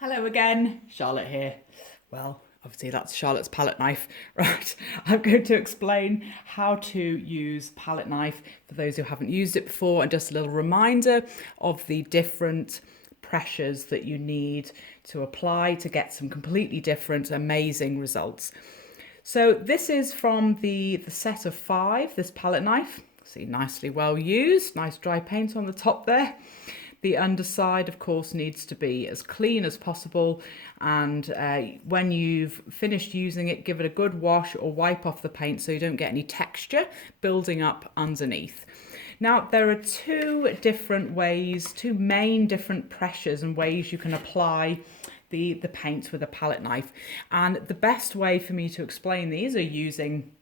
Hello again, Charlotte here. Well, obviously that's Charlotte's palette knife, right? I'm going to explain how to use palette knife for those who haven't used it before, and just a little reminder of the different pressures that you need to apply to get some completely different, amazing results. So this is from the set of 5, this palette knife. See, nicely well used, nice dry paint on the top there. The underside, of course, needs to be as clean as possible, and when you've finished using it, give it a good wash or wipe off the paint so you don't get any texture building up underneath. Now, there are two main different pressures and ways you can apply the paint with a palette knife. And the best way for me to explain these are using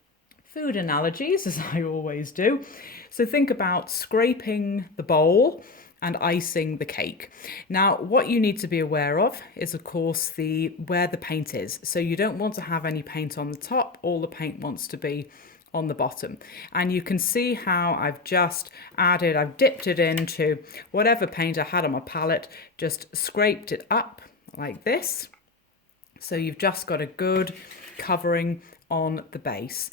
food analogies, as I always do. So think about scraping the bowl and icing the cake. Now, what you need to be aware of is, of course, where the paint is. So you don't want to have any paint on the top. All the paint wants to be on the bottom. And you can see how I've dipped it into whatever paint I had on my palette, just scraped it up like this. So you've just got a good covering on the base.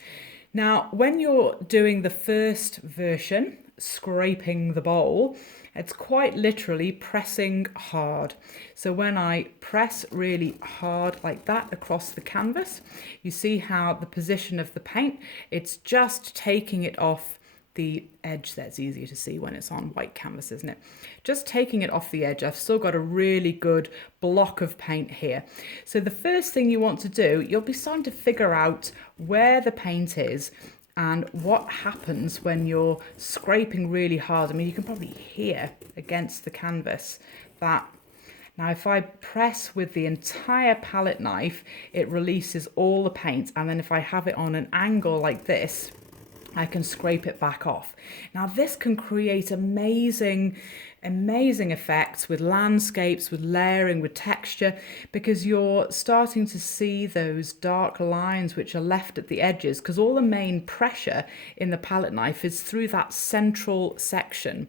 Now, when you're doing the first version, scraping the bowl, it's quite literally pressing hard. So when I press really hard like that across the canvas, you see how the position of the paint, it's just taking it off the edge there. It's easier to see when it's on white canvas, isn't it? Just taking it off the edge. I've still got a really good block of paint here. So the first thing you want to do, you'll be starting to figure out where the paint is and what happens when you're scraping really hard. I mean, you can probably hear against the canvas that. Now, if I press with the entire palette knife, it releases all the paint. And then if I have it on an angle like this, I can scrape it back off. Now, this can create amazing effects with landscapes, with layering, with texture, because you're starting to see those dark lines which are left at the edges, because all the main pressure in the palette knife is through that central section.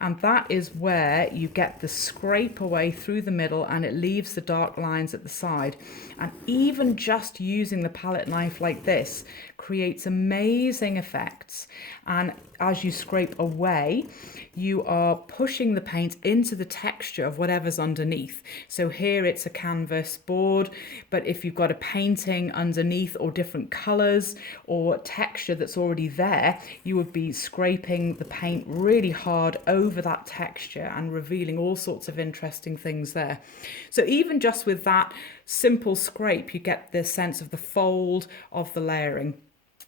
And that is where you get the scrape away through the middle, and it leaves the dark lines at the side. And even just using the palette knife like this creates amazing effects. And as you scrape away, you are pushing the paint into the texture of whatever's underneath. So here it's a canvas board, but if you've got a painting underneath or different colors or texture that's already there, you would be scraping the paint really hard over that texture and revealing all sorts of interesting things there. So even just with that simple scrape, you get the sense of the fold of the layering.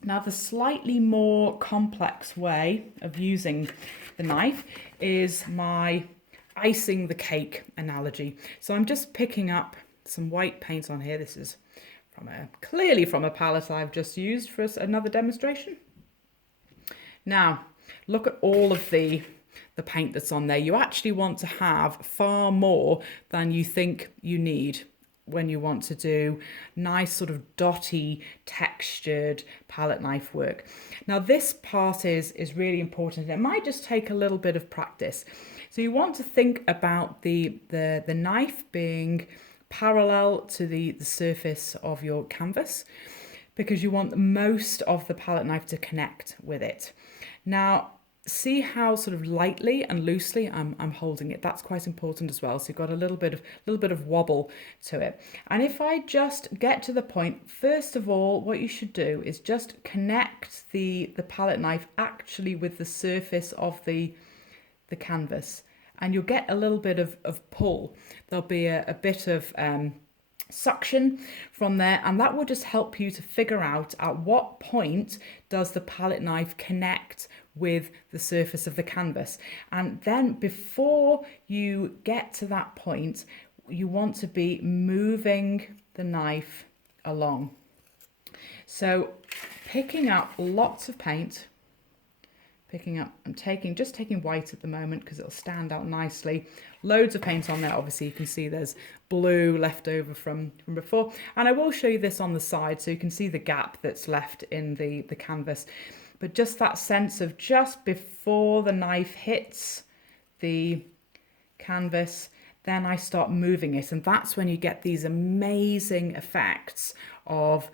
Now, the slightly more complex way of using the knife is my icing the cake analogy. So I'm just picking up some white paint on here. This is clearly from a palette I've just used for another demonstration. Now, look at all of the paint that's on there. You actually want to have far more than you think you need when you want to do nice sort of dotty textured palette knife work. Now, this part is really important. It might just take a little bit of practice. So you want to think about the knife being parallel to the surface of your canvas, because you want most of the palette knife to connect with it. Now, see how sort of lightly and loosely I'm holding it. That's quite important as well. So you've got a little bit of wobble to it. And if I just get to the point, first of all, what you should do is just connect the palette knife actually with the surface of the canvas, and you'll get a little bit of pull. There'll be a bit of suction from there, and that will just help you to figure out at what point does the palette knife connect with the surface of the canvas. And then before you get to that point, you want to be moving the knife along. So picking up lots of paint, I'm just taking white at the moment because it'll stand out nicely. Loads of paint on there. Obviously you can see there's blue left over from before, and I will show you this on the side so you can see the gap that's left in the canvas. But just that sense of just before the knife hits the canvas, then I start moving it, and that's when you get these amazing effects of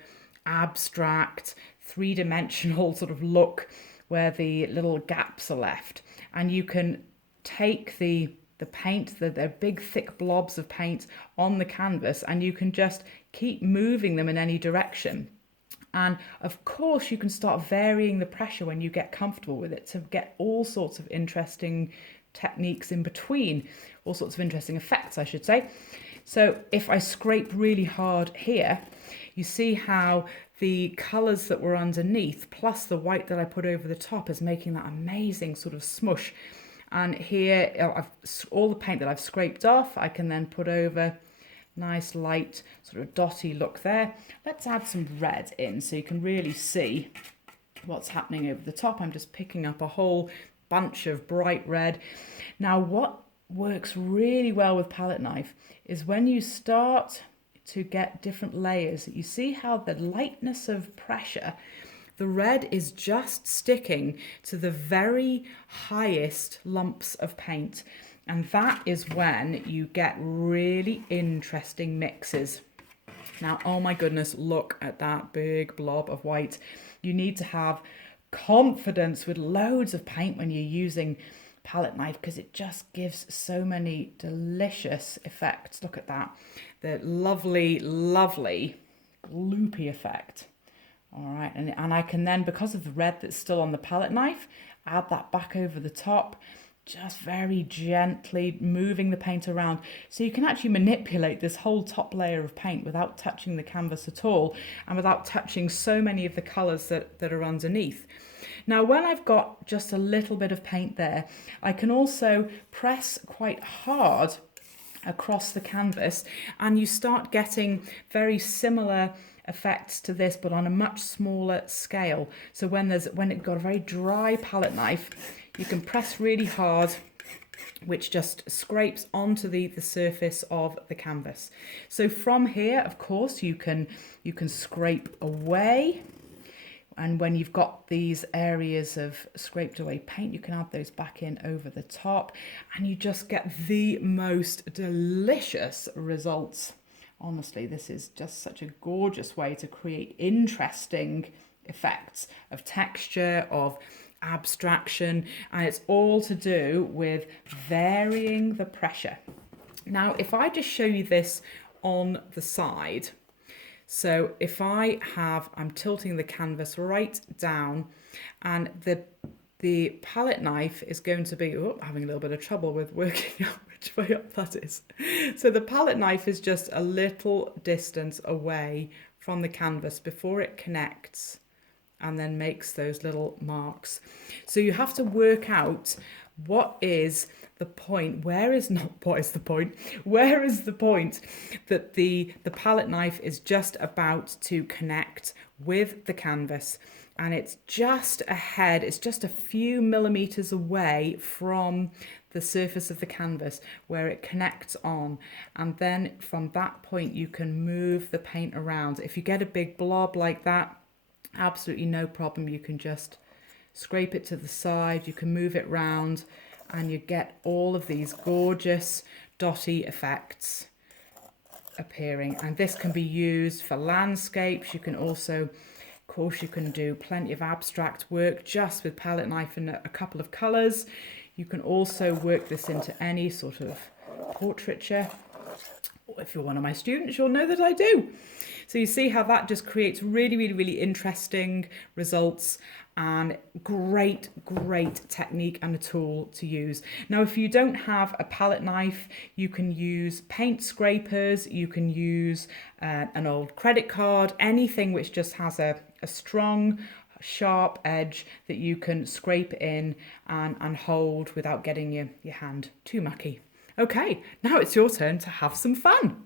abstract, three-dimensional sort of look where the little gaps are left. And you can take the paint, the big thick blobs of paint on the canvas, and you can just keep moving them in any direction. And of course you can start varying the pressure when you get comfortable with it to get all sorts of interesting techniques in between, all sorts of interesting effects, I should say. So if I scrape really hard here, you see how the colours that were underneath plus the white that I put over the top is making that amazing sort of smush. And here, all the paint that I've scraped off, I can then put over. Nice light sort of dotty look there. Let's add some red in so you can really see what's happening over the top. I'm just picking up a whole bunch of bright red. Now what works really well with palette knife is when you start to get different layers, you see how the lightness of pressure, the red is just sticking to the very highest lumps of paint. And that is when you get really interesting mixes. Now, oh my goodness, look at that big blob of white. You need to have confidence with loads of paint when you're using palette knife because it just gives so many delicious effects. Look at that. The lovely, lovely gloopy effect. All right, and I can then, because of the red that's still on the palette knife, add that back over the top, just very gently moving the paint around. So you can actually manipulate this whole top layer of paint without touching the canvas at all and without touching so many of the colours that are underneath. Now, when I've got just a little bit of paint there, I can also press quite hard across the canvas and you start getting very similar effects to this but on a much smaller scale. So when it's got a very dry palette knife, you can press really hard, which just scrapes onto the surface of the canvas. So from here, of course, you can scrape away. And when you've got these areas of scraped away paint, you can add those back in over the top and you just get the most delicious results. Honestly, this is just such a gorgeous way to create interesting effects of texture, of abstraction, and it's all to do with varying the pressure. Now, if I just show you this on the side, so if I'm tilting the canvas right down and the palette knife is going to be, having a little bit of trouble with working out which way up that is. So the palette knife is just a little distance away from the canvas before it connects and then makes those little marks. So you have to work out what is the point, where is the point that the palette knife is just about to connect with the canvas, and it's just ahead, it's just a few millimeters away from the surface of the canvas where it connects on, and then from that point you can move the paint around. If you get a big blob like that, absolutely no problem, you can just scrape it to the side, you can move it round, and you get all of these gorgeous dotty effects appearing. And this can be used for landscapes. You can also, of course, you can do plenty of abstract work just with palette knife and a couple of colours. You can also work this into any sort of portraiture. If you're one of my students, you'll know that I do. So you see how that just creates really, really, really interesting results and great technique and a tool to use. Now, if you don't have a palette knife, you can use paint scrapers, you can use an old credit card, anything which just has a strong, sharp edge that you can scrape in and hold without getting your hand too mucky. Okay, now it's your turn to have some fun.